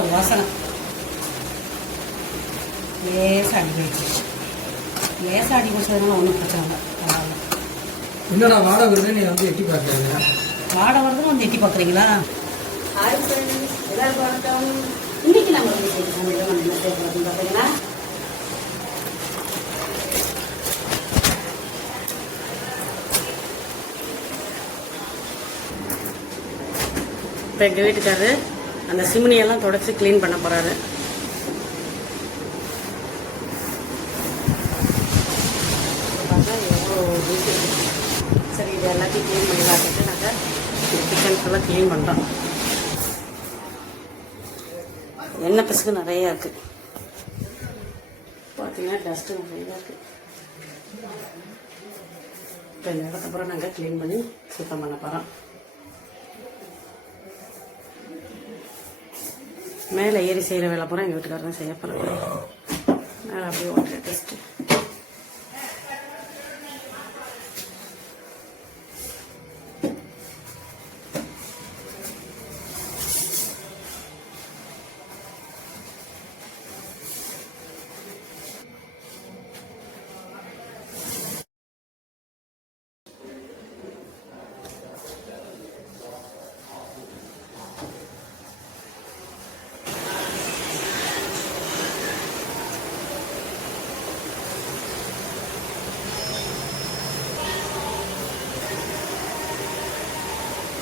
ஒரு வாசனை லேசாக அடி பிடிச்சிருச்சு. லேசாக அடி பிடிச்சதுனால ஒன்றும் பிரச்சனை இல்லை, பரவாயில்ல. என்னடா வாடை வருதுன்னு வந்து எட்டி பார்க்குறீங்க? வாடை வருதுன்னு வந்து எட்டி பார்க்குறீங்களா? எல்லாருக்கும் வணக்கம். இன்னைக்கு நம்ம வந்து பார்த்தீங்கன்னா இப்போ எங்கள் வீட்டுக்காரரு அந்த சிமினியெல்லாம் தொடச்சி க்ளீன் பண்ண போகிறாரு. சரி, இது எல்லாத்தையும் க்ளீன் பண்ணி பார்த்துட்டு நாங்கள் கிச்சன் ஃபுல்லாக க்ளீன் பண்ணுறோம். எண்ணெய் பிசுக்கு நிறையா இருக்குது. பார்த்தீங்கன்னா டஸ்ட்டு நிறையா இருக்குது. இப்போ இந்த இடத்த பூரா நாங்கள் க்ளீன் பண்ணி சுத்தம் பண்ண போகிறோம். மேலே ஏறி செய்கிற வேலை பூரா எங்கள் வீட்டுக்காரர் தான் செய்ய போகிறோம். மேலே அப்படியே ஓட்டுற டஸ்ட்டு.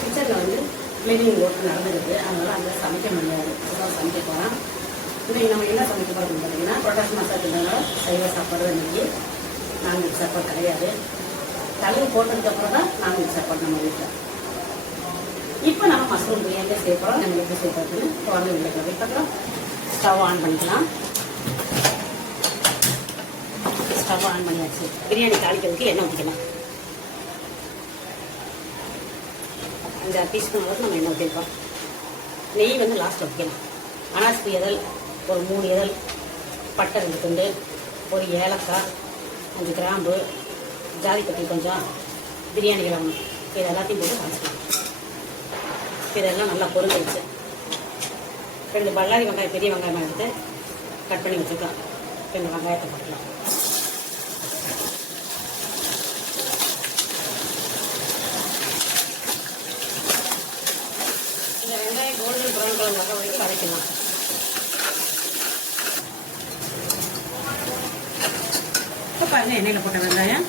கிச்சனில் வந்து கிளீனிங் ஒர்க் நடந்துருக்கு, அதனால் அங்கே சமைக்க முடியாது. அதெல்லாம் சமைக்க போகிறோம். இன்றைக்கி நம்ம என்ன சமைக்க போகிறோம்னு பார்த்தீங்கன்னா புரட்டாசி மாதத்துனால சைவ சாப்பாடு. இன்றைக்கி நான்வெஜ் சாப்பாடு கிடையாது. தலையை போட்டதுக்கப்புறம் தான் நான்வெஜ் சாப்பாடு நம்ம வீட்டில். இப்போ நம்ம மஷ்ரூம் பிரியாணி செய்ய போகிறோம். நம்ம எப்படி செய்யறதுன்னு குழந்தை வீட்டில் வைப்போம். ஸ்டவ் ஆன் பண்ணிக்கலாம். ஸ்டவ் ஆன் பண்ணியாச்சு. பிரியாணி தாளிக்கிறதுக்கு எண்ணெய் ஊற்றிக்கலாம். இந்த டீஸ்பூன் அளவுக்கு நம்ம எண்ணெய் ஊற்றிருக்கோம். நெய் வந்து லாஸ்ட்டில் ஊற்றிக்கலாம். அனாசி இதழ் ஒரு 3 இதழ், பட்டை 2 துண்டு, ஒரு ஏலக்காய், கொஞ்சம் கிராம்பு, ஜாதிப்பட்டி கொஞ்சம், பிரியாணி கிளம்பணும். இது எல்லாத்தையும் போட்டு காய்ச்சிக்கலாம். இதெல்லாம் நல்லா பொரிஞ்சிருச்சு. 2 பல்லாரி வெங்காயம், பெரிய வெங்காயமாக எடுத்து கட் பண்ணி வச்சுருக்கோம். 2 வெங்காயத்தை போட்டுக்கலாம். இந்த வெங்காயம் கோல்டன் ப்ரௌன் கலர் வர வரைக்கும் வதக்கலாம். இப்போ பாருங்கள், எண்ணெயில் போட்ட வெங்காயம்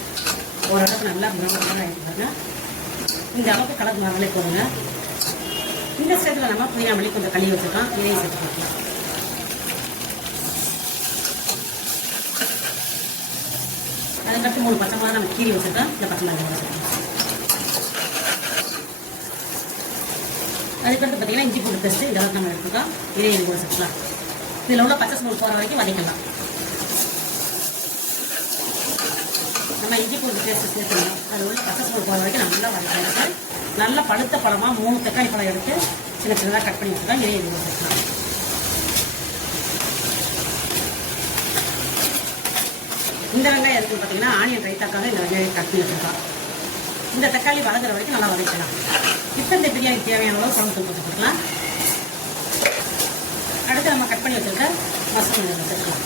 ஓரளவுக்கு நல்லா ப்ரௌன் ஆகிடுவாங்க. இந்த அளவுக்கு கலர் மாங்களே போடுங்க. இந்த ஸ்டேஜில் நம்ம புதினா மல்லி கொஞ்சம் கழுவி வச்சுருக்கோம். இதையும் சேர்த்து போட்டுக்கலாம். அதுக்கடுத்து 3 பச்சை மிளகா நம்ம கீரி வச்சுருக்கோம். இந்த பச்சை மிளகா வச்சுருக்கோம். அதுக்கடுத்து பார்த்தீங்கன்னா இஞ்சி பூண்டு பேஸ்ட்டு இந்த அளவுக்கு நம்ம எடுத்துக்கோம். இதையும் கூட சேர்த்துக்கலாம். இதில் உள்ள பச்சை ஸ்மெல் போகிற வரைக்கும் வதக்கலாம். நம்ம இஞ்சி பூண்டு பேஸ்ட்டு சேர்த்துக்கணும். அது உள்ள பச்சை ஸ்மெல் போகிற வரைக்கும் நல்லா வதக்கலாம். நல்ல பழுத்த பழமாக 3 தக்காளி பழம் எடுத்து சின்ன சின்னதாக கட் பண்ணி வச்சுக்கலாம். இதையும் கூட சேர்த்துக்கலாம். இந்த வெங்காயம் எதுக்குன்னு பார்த்தீங்கன்னா ஆனியன் ரைத்தாக்காக இந்த வெங்காயம் கட் பண்ணி வச்சுருக்கோம். இந்த தக்காளி வதங்குற வரைக்கும் நல்லா வதக்கலாம். இப்போ இந்த பிரியாணி தேவையான அளவு குழம்பு தூள் போட்டுக்கலாம். அடுத்து நம்ம கட் பண்ணி வச்சுருக்க மஷ்ரூம் வச்சுருக்கலாம்.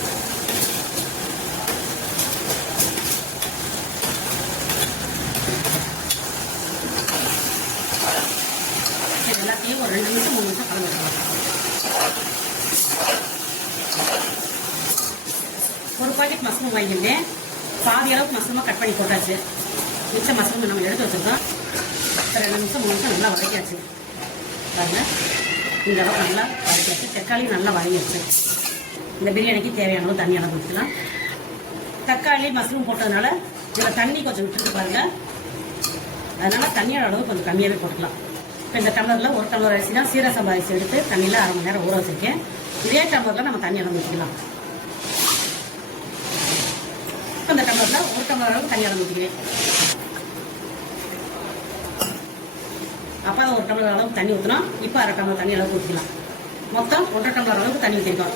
எல்லாத்தையும் ஒரு 2 நிமிஷம் 3 நிமிஷம் கலந்து வச்சுக்கலாம். ஒரு பாக்கெட் மஷ்ரூம் வாங்கியிருந்தேன். பாதி அளவுக்கு மஷ்ரூமாக கட் பண்ணி போட்டாச்சு. மிச்ச மஷ்ரூம் நம்ம எடுத்து வச்சுருக்கோம். 2 நிமிஷம் 3 நிமிஷம் நல்லா வதக்கியாச்சு. பாருங்கள், இந்த அளவுக்கு நல்லா வதக்கியாச்சு. தக்காளி நல்லா வதங்கிடுச்சு. இந்த பிரியாணிக்கு தேவையான அளவு தண்ணி அளவு ஊற்றிக்கலாம். தக்காளி மஷ்ரூம் போட்டதுனால இதில் தண்ணி கொஞ்சம் விட்டுட்டு பாருங்கள். அதனால் தண்ணியோட அளவு கொஞ்சம் கம்மியாகவே போட்டுக்கலாம். இப்போ இந்த டம்ளரில் 1 டம்ளர் அரிசி தான் சீரக சம்பா அரிசி எடுத்து தண்ணியில் 1/2 மணி நேரம் ஊற வச்சுருக்கேன். இதே டம்ளரில் நம்ம தண்ணி அளவு ஊற்றிக்கலாம். இந்த டம்ளரில் 1 டம்ளர் அளவுக்கு தண்ணி அளவு ஊற்றிக்குவேன். அப்போ தான் 1 டம்ளர் அளவுக்கு தண்ணி ஊற்றணும். இப்போ 1/2 டம்ளர் தண்ணி அளவுக்கு ஊற்றிக்கலாம். மொத்தம் 1.5 டம்ளர் அளவுக்கு தண்ணி ஊற்றிருக்கோம்.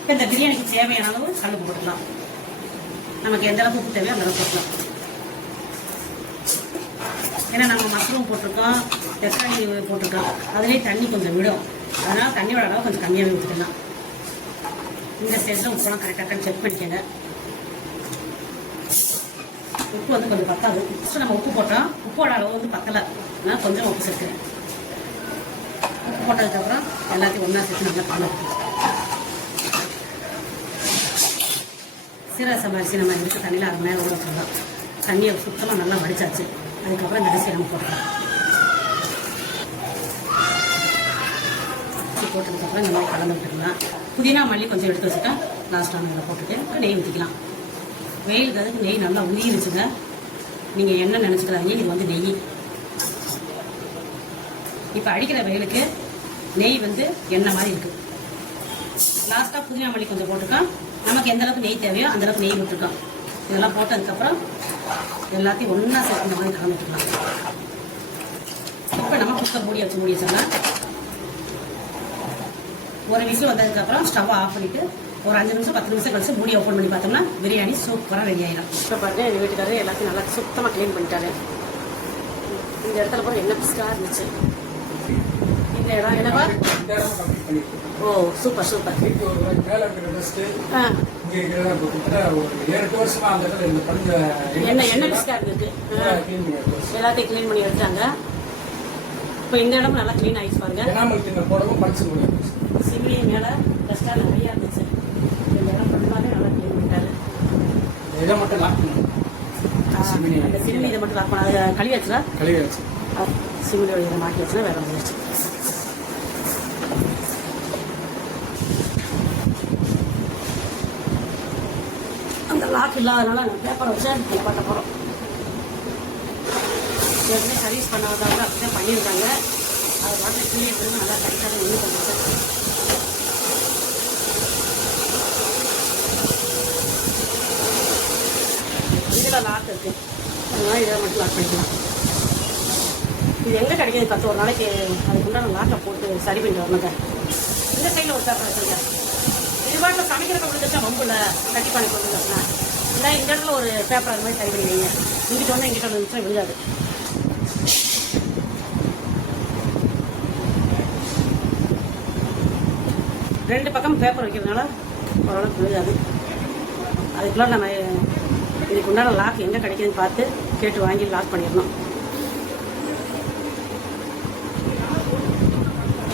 இப்போ இந்த பிரியாணிக்கு தேவையான அளவு கல் போட்டுக்கலாம். நமக்கு எந்த அளவுக்கு உப்பு தேவையோ அந்த அளவுக்கு போட்டுக்கலாம். ஏன்னா நம்ம மஷ்ரூம் போட்டிருக்கோம், தக்காளி போட்டிருக்கோம், அதுலேயே தண்ணி கொஞ்சம் விடும். அதனால் தண்ணியோட அளவு கொஞ்சம் கம்மியாகவே ஊற்றிக்கலாம். இந்த ஸ்டேஜில் உப்புலாம் கரெக்டாக செக் பண்ணிக்கோங்க. உப்பு வந்து கொஞ்சம் பத்தாது. ஃபஸ்ட்டு நம்ம உப்பு போட்டோம், உப்போட அளவு வந்து பத்தலை, அதனால் கொஞ்சம் உப்பு சேர்த்து உப்பு போட்டதுக்கப்புறம் எல்லாத்தையும் ஒன்றா சேர்த்து நல்லா கலந்து சீரக சம்பா அரிசி நம்ம எடுத்து தண்ணியில் 1/2 மணி நேரம் ஊற வச்சிடலாம். தண்ணியை சுத்தமாக நல்லா வடிச்சாச்சு. அதுக்கப்புறம் இந்த அரிசியை நம்ம போட்டுக்கலாம். போட்டதுக்கப்புறம் இந்த மாதிரி கலந்து விட்டுக்கலாம். புதினா மல்லி கொஞ்சம் எடுத்து வச்சுட்டா லாஸ்ட்டாக நம்ம போட்டுட்டு நெய் ஊற்றிக்கலாம். வெயிலுக்கு அதுக்கு நெய் நல்லா உருகிருச்சுங்க. நீங்கள் என்ன நினச்சிக்கிறாங்க, இது வந்து நெய். இப்போ அடிக்கிற வெயிலுக்கு நெய் வந்து எண்ணெய் மாதிரி இருக்குது. லாஸ்ட்டாக புதினா மல்லி கொஞ்சம் போட்டுருக்கோம். நமக்கு எந்த அளவுக்கு நெய் தேவையோ அந்த அளவுக்கு நெய் விட்டுருக்கோம். இதெல்லாம் போட்டதுக்கப்புறம் எல்லாத்தையும் ஒன்றா சேர்த்து இந்த மாதிரி கலந்துக்கலாம். இப்போ நம்ம குக்கர் மூடி வச்சிடலாம். ஒரு விசில் வந்ததுக்கப்புறம் ஸ்டவ் ஆஃப் பண்ணிவிட்டு ஒரு 5 நிமிஷம் 10 நிமிஷம் கழிச்சு மூடி ஓப்பன் பண்ணி பார்த்தோம்னா பிரியாணி சூப்பராக ரெடி ஆகிடும். இப்போ பாருங்க, எங்கள் வீட்டுக்காரர் எல்லாத்தையும் நல்லா சுத்தமாக க்ளீன் பண்ணிட்டாரு. இந்த இடத்துல போகிற என்ன பிஸ்காக இருந்துச்சு. இந்த இடம் என்னப்பா? ஓ சூப்பர் சூப்பர். என்ன பிஸ்காக இருந்துருக்கு, எல்லாத்தையும் க்ளீன் பண்ணி எடுத்தாங்க. இப்போ இந்த இடம் நல்லா க்ளீன் ஆகிடுச்சு பாருங்க. சிமிலி மேலே டஸ்ட்டாக நிறையா இருந்துச்சு. இந்த இடம் ஃபுல்லாகவே நல்லா க்ளீன் பண்ணிட்டாரு. இதை மட்டும் லாக் பண்ணுங்க. அந்த சிமிலி இதை மட்டும் லாக் பண்ண அதை கழுவி வச்சுடா. சிமிலியோட இதை மாட்டி வச்சுனா வேற வந்துருச்சு. அந்த லாக் இல்லாதனால பேப்பரை வச்சு பண்ண போகிறோம். ஏற்கனவே சர்வீஸ் பண்ணாதவங்க அப்படிதான் பண்ணியிருக்காங்க. அது வாட்டில் கீழே இருந்து நல்லா டைட்டாக நின்று பண்ணுறது. இதில் லாக் இருக்குது, அதனால இதை மட்டும் லாக் பண்ணிக்கலாம். இது எங்கே கிடைக்கிது? 10 ஒரு நாளைக்கு அதுக்குண்டான லாக்கை போட்டு சரி பண்ணிட்டு வரணுங்க. இந்த சைடில் ஒரு பேப்பர் வச்சுருங்க. இது பாட்டில் சமைக்கிறப்ப விழுந்துச்சா வம்புல கட்டி பண்ணி கொடுத்துருக்கா. இல்லை இந்த இடத்துல ஒரு பேப்பர் அது மாதிரி சரி பண்ணி வைங்க. இங்கிட்ட ஒன்று இங்கிட்ட வந்துச்சுன்னா விழுகாது. ரெண்டு பக்கம் பேப்பர் வைக்கிறதுனால ஓரளவுக்கு விழுகாது. அதுக்குள்ள நம்ம இதுக்கு உண்டான லாக் எங்கே கிடைக்குதுன்னு பார்த்து கேட்டு வாங்கி லாக் பண்ணிடணும்.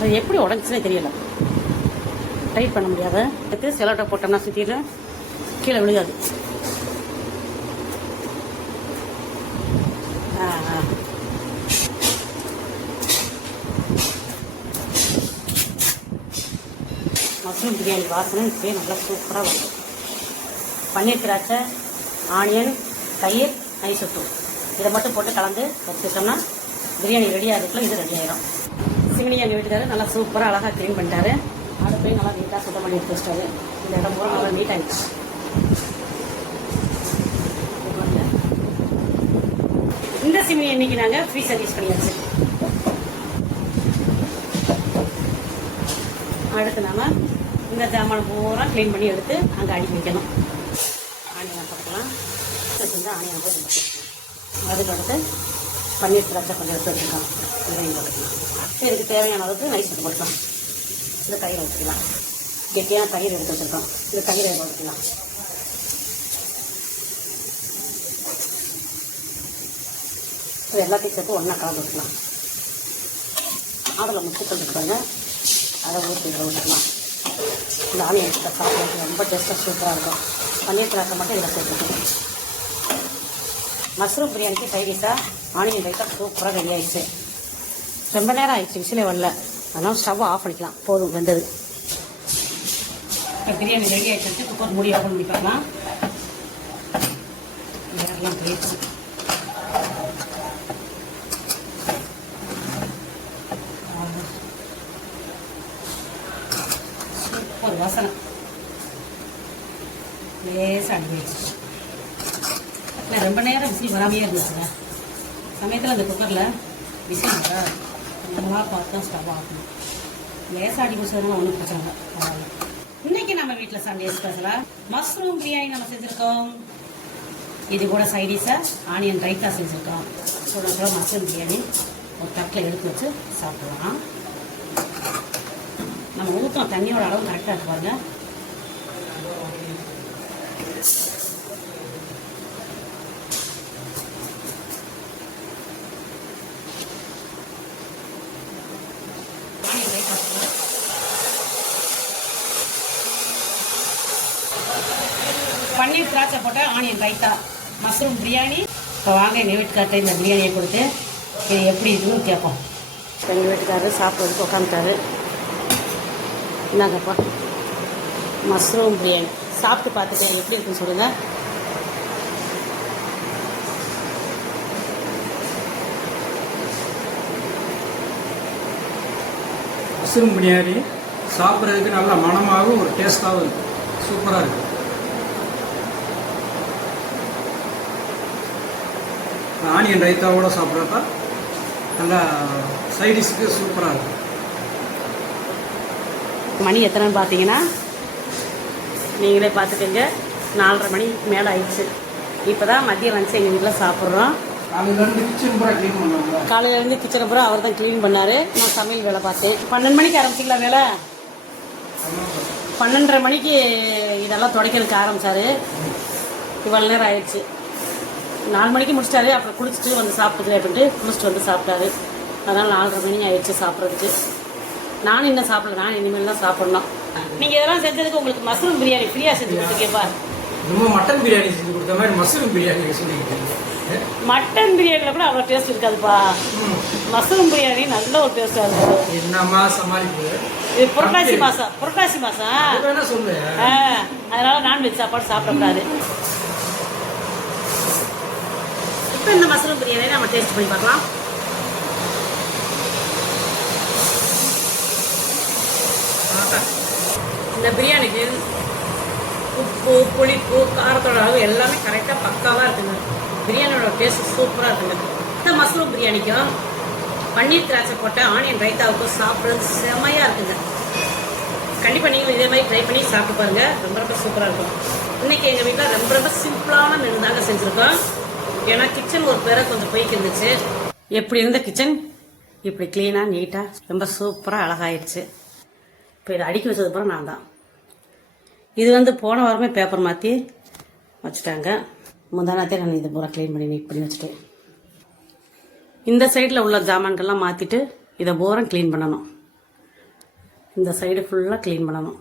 அது எப்படி உடஞ்சுன்னே தெரியல, டைட் பண்ண முடியாத எடுத்து செலோட்டை போட்டோம்னா சுற்றிட்டு கீழே விழுகாது. மஷ்ரூம் பிரியாணி வாசனை இப்படியே நல்லா சூப்பராக வரும். பன்னீர் திராட்சை, ஆனியன், தயிர், ஐசொட்டு இதை மட்டும் போட்டு கலந்து வச்சுட்டோம்னா பிரியாணி ரெடி ஆகிறதுக்குள்ள இது ரெடி ஆகிடும். சிமினி எங்கள் வீட்டுக்காரர் நல்லா சூப்பராக அழகாக க்ளீன் பண்ணிட்டாரு. அடுப்பையும் நல்லா நீட்டாக சுத்தம் பண்ணி எடுத்து வச்சிட்டாரு. இந்த இடம் பூரா நல்லா நீட் ஆகிடுச்சு. இந்த சிமினி இன்னைக்கு நாங்கள் ஃப்ரீ சர்வீஸ் பண்ணியாச்சு. அடுத்து நாம இந்த ஜாமான் பூரா க்ளீன் பண்ணி எடுத்து அங்கே அடுக்கி வைக்கணும். ஆனியன் போட்டுக்கலாம். ஆனியன் போட்டு அதுக்கு அடுத்து பன்னீர் திராட்சை கொஞ்சம் எடுத்து வச்சுக்கலாம். இதையும் போட்டுக்கலாம். இதுக்கு தேவையான அளவுக்கு நைஸ் பண்ணி போட்டுக்கலாம். இந்த தயிரை வச்சுக்கலாம். கெட்டியான தயிர் எடுத்து வச்சுருக்கோம். இந்த தயிரை போட்டுக்கலாம். இது எல்லாத்தையும் சேர்த்து ஒன்றா கலந்து விட்டுக்கலாம். அதில் முத்துக்கள் இருப்பாங்க, அதை ஊற்றி இதில் விட்டுக்கலாம். இந்த ஆனியன் சாப்பிட்றது ரொம்ப டேஸ்ட்டாக சூப்பராக இருக்கும். பன்னீர் திராட்சை மட்டும் இதில் சேர்த்துக்கணும். மஷ்ரூம் பிரியாணிக்கு சைடிஷாக ஆனியன் ரைத்தா சூப்பராக ரெடி ஆகிடுச்சு. ரொம்ப நேரம் ஆயிடுச்சு, விசிலே வரல. அதனால் ஸ்டவ் ஆஃப் பண்ணிக்கலாம். போதும் வெந்தது. இப்போ பிரியாணி ரெடி ஆகிடுச்சு. குக்கர் மூடி ஓப்பன் பண்ணி பார்க்கலாம். எல்லாம் போயிடுச்சு. சூப்பர் வாசனை, லேசாக அடிச்சு. இல்லை ரொம்ப நேரம் விசில் வராமையே இருந்துச்சுங்க. சமயத்தில் அந்த குக்கரில் விசில் வர நல்லா பார்த்து தான் ஸ்டவ் ஆகணும். லேசாக அடி பிடிச்சதுனா ஒன்றும் பிரச்சனை இல்லை. இன்னைக்கு நம்ம வீட்டில் சண்டே ஸ்பெஷலாக மஷ்ரூம் பிரியாணி நம்ம செஞ்சுருக்கோம். இது கூட சைடிஷாக ஆனியன் ரைத்தா செஞ்சுருக்கோம். சுட மஷ்ரூம் பிரியாணி ஒரு தட்டில் எடுத்து வச்சு சாப்பிடலாம். நம்ம ஊற்றணும் தண்ணியோட அளவு கரெக்டாக இருக்கு பாருங்க. பன்னீர் திராட்சை போட்ட ஆனியன் ரைத்தா, மஷ்ரூம் பிரியாணி. இப்போ வாங்க எங்கள் வீட்டுக்கார்ட்ட இந்த பிரியாணியை கொடுத்து இது எப்படி இருக்குன்னு கேட்போம். எங்கள் வீட்டுக்காரரு சாப்பிட்றதுக்கு உட்காந்துட்டாரு. என்னங்கப்பா மஷ்ரூம் பிரியாணி சாப்பிட்டு பார்த்துட்டு எப்படி இருக்குன்னு சொல்லுங்கள். மஷ்ரூம் பிரியாணி சாப்பிட்றதுக்கு நல்ல மணமாகவும் ஒரு டேஸ்ட்டாகவும் இருக்குது. சூப்பராக இருக்குது. ஆனியன் ரைத்தாவோட சாப்பிட்றப்ப நல்லா சைடிஷ்க்கு சூப்பராக இருக்கும். மணி எத்தனைன்னு பார்த்தீங்கன்னா நீங்களே பார்த்துக்கோங்க. 4:30 மணி மேலே ஆயிடுச்சு. இப்போ தான் மதியம் லஞ்ச் எங்கள் வீட்டில் சாப்பிட்றோம். காலையிலேருந்து கிச்சன் பூரா க்ளீன் பண்ணுவாங்க. காலையிலேருந்து கிச்சனை பூரா அவர் தான் க்ளீன் பண்ணார். நான் சமையல் வேலை பார்த்தேன். 12 மணிக்கு ஆரம்பிச்சிங்களா வேலை? 12:30 மணிக்கு இதெல்லாம் துடைக்கிறதுக்கு ஆரம்பித்தார். இவ்வளோ நேரம் ஆயிடுச்சு. 4 மணிக்கு முடிச்சிட்டாரு. அப்புறம் குளிச்சுட்டு வந்து சாப்பிட்டுக்கிறேன் அப்படின்ட்டு குளிச்சுட்டு வந்து சாப்பிட்டாரு. அதனால் 4:30 மணி ஆயிடுச்சு சாப்பிட்றதுக்கு. நானும் இன்னும் சாப்பிடல. நான் இனிமேல் தான் சாப்பிட்ணும். நீங்கள் இதெல்லாம் செஞ்சதுக்கு உங்களுக்கு மஷ்ரூம் பிரியாணி ஃப்ரீயாக செஞ்சு கொடுத்துருக்கேப்பா. ரொம்ப மட்டன் பிரியாணி செஞ்சு கொடுத்த மாதிரி மஷ்ரூம் பிரியாணி சொல்லிக்கிட்டு. மட்டன் பிரியாணியில் கூட அவ்வளோ டேஸ்ட் இருக்காதுப்பா. மஷ்ரூம் பிரியாணி நல்ல ஒரு டேஸ்ட்டாக இருக்கும். என்னம்மா சமாளிப்பு. இது புரட்டாசி மாதம் சொல்லு. அதனால நான்வெஜ் சாப்பாடு சாப்பிடக்கூடாது. இப்போ இந்த மஷ்ரூம் பிரியாணியை நம்ம டேஸ்ட் பண்ணி பார்க்கலாம். இந்த பிரியாணிக்கு உப்பு, புளிப்பு, காரத்தோட அளவு எல்லாமே கரெக்டாக பக்காவாக இருக்குங்க. பிரியாணியோட டேஸ்ட் சூப்பராக இருக்குங்க. இந்த மஷ்ரூம் பிரியாணிக்கும் பன்னீர் திராட்சை போட்ட ஆனியன் ரைத்தாவுக்கும் சாப்பிட்றது செம்மையாக இருக்குங்க. கண்டிப்பாக நீங்களும் இதே மாதிரி ட்ரை பண்ணி சாப்பிட்டு பாருங்கள். ரொம்ப ரொம்ப சூப்பராக இருக்கும். இன்றைக்கி எங்கள் வீட்டில் ரொம்ப ரொம்ப சிம்பிளான மெனு தாங்க செஞ்சுருக்கோம். ஏன்னா கிச்சன் ஒரு பேரை கொஞ்சம் போய்க்கு இருந்துச்சு. எப்படி இருந்த கிச்சன் இப்படி க்ளீனாக நீட்டாக ரொம்ப சூப்பராக அழகாயிடுச்சு. இப்போ இதை அடுக்கி வச்சது அப்புறம் நான் தான். இது வந்து போன வாரமே பேப்பர் மாற்றி வச்சுட்டாங்க. முந்தானத்தே நான் இது பூரா க்ளீன் பண்ணி நீட் பண்ணி வச்சுட்டேன். இந்த சைடில் உள்ள ஜாமான்கள்லாம் மாற்றிட்டு இதை பூரா க்ளீன் பண்ணணும். இந்த சைடு ஃபுல்லாக க்ளீன் பண்ணணும்.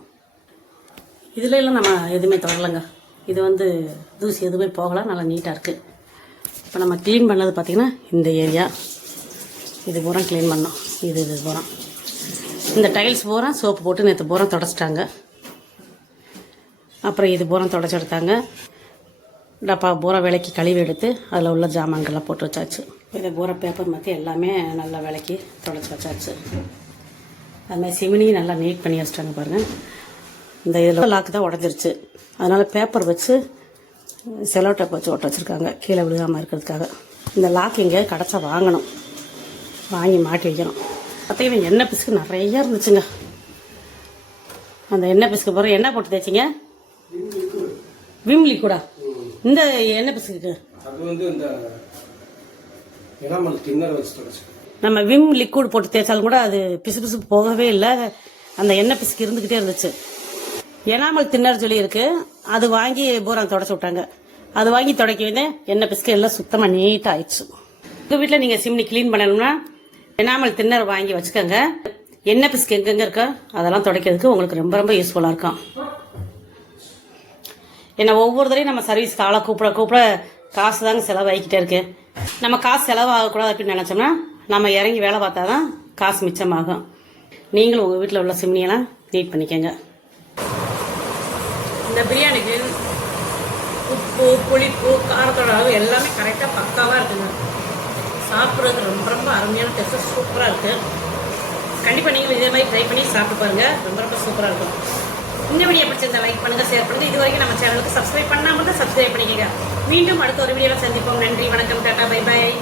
இதில் எல்லாம் நம்ம எதுவுமே தொடரலைங்க. இது வந்து தூசி எதுவுமே போகலாம். நல்லா நீட்டாக இருக்குது. இப்போ நம்ம க்ளீன் பண்ணது பார்த்திங்கன்னா இந்த ஏரியா இது பூரா க்ளீன் பண்ணோம். இது பூரா இந்த டைல்ஸ் பூரா சோப்பு போட்டு நேற்று பூரா தொடச்சிட்டாங்க. அப்புறம் இது பூரா தொடச்சி எடுத்தாங்க. டப்பா பூரா விலைக்கு கழுவி எடுத்து அதில் உள்ள ஜாமான்கள்லாம் போட்டு வச்சாச்சு. இதை பூரா பேப்பர் மாற்றி எல்லாமே நல்லா விலைக்கு தொடச்சி வச்சாச்சு. அதுமாதிரி சிமினியும் நல்லா நீட் பண்ணி வச்சிட்டாங்க பாருங்கள். இந்த இதில் லாக்கு தான் உடஞ்சிருச்சு. அதனால் பேப்பர் வச்சு செலோ டேப் வச்சு ஒட்ட வச்சுருக்காங்க கீழே விழுகாமல் இருக்கிறதுக்காக. இந்த லாக் இங்கே கிடச்சா வாங்கணும். வாங்கி மாட்டி வைக்கணும். பார்த்தீங்கன்னா எண்ணெய் பிசுக்கு நிறையா இருந்துச்சுங்க. அந்த எண்ணெய் பிசுக்கு பிறகு என்ன போட்டு தேய்ச்சிங்க? விம் லிக்விடா? இந்த எண்ணெய் பிசுக்கு நம்ம விம் லிக்விட் போட்டு தேய்ச்சாலும் கூட அது பிசு பிசு போகவே இல்லை. அந்த எண்ணெய் பிசுக்கு இருந்துக்கிட்டே இருந்துச்சு. எனாமல் தின்னர் சொல்லி இருக்கு. அது வாங்கி பூரா தொடச்சி விட்டாங்க. அது வாங்கி தொடக்க வேண்டிய எண்ணெய் பிசுக்கு எல்லாம் சுத்தமாக நீட்டாக ஆயிடுச்சு. உங்கள் வீட்டில் நீங்கள் சிம்னி க்ளீன் பண்ணணும்னா எனாமல் தின்னர் வாங்கி வச்சுக்கோங்க. எண்ணெய் பிசுக்கு எங்கெங்கே இருக்கோ அதெல்லாம் துடைக்கிறதுக்கு உங்களுக்கு ரொம்ப ரொம்ப யூஸ்ஃபுல்லாக இருக்கும். ஏன்னா ஒவ்வொரு தடையும் நம்ம சர்வீஸ்க்கு ஆளை கூப்பிட காசு தாங்க செலவாகிக்கிட்டே இருக்கு. நம்ம காசு செலவாகக்கூடாது அப்படின்னு நினச்சோம்னா நம்ம இறங்கி வேலை பார்த்தா தான் காசு மிச்சமாகும். நீங்களும் உங்கள் வீட்டில் உள்ள சிம்னியெல்லாம் நீட் பண்ணிக்கோங்க. இந்த பிரியாணிக்கு உப்பு, புளிப்பு, காரத்தோட அளவு எல்லாமே கரெக்டாக பக்காவாக இருக்குங்க. சாப்பிட்றதுக்கு ரொம்ப ரொம்ப அருமையான டேஸ்ட்டு சூப்பராக இருக்குது. கண்டிப்பாக நீங்களும் இதே மாதிரி ட்ரை பண்ணி சாப்பிட்டு பாருங்கள். ரொம்ப ரொம்ப சூப்பராக இருக்கும். இந்த வீடியோ பிடிச்சிருந்தா லைக் பண்ணுங்கள், ஷேர் பண்ணுங்கள். இது வரைக்கும் நம்ம சேனலுக்கு சப்ஸ்கிரைப் பண்ணாமல் தான் சப்ஸ்கிரைப் பண்ணிக்கோங்க. மீண்டும் அடுத்த ஒரு வீடியோவில் சந்திப்போம். நன்றி, வணக்கம், டாடா, பை பாய்.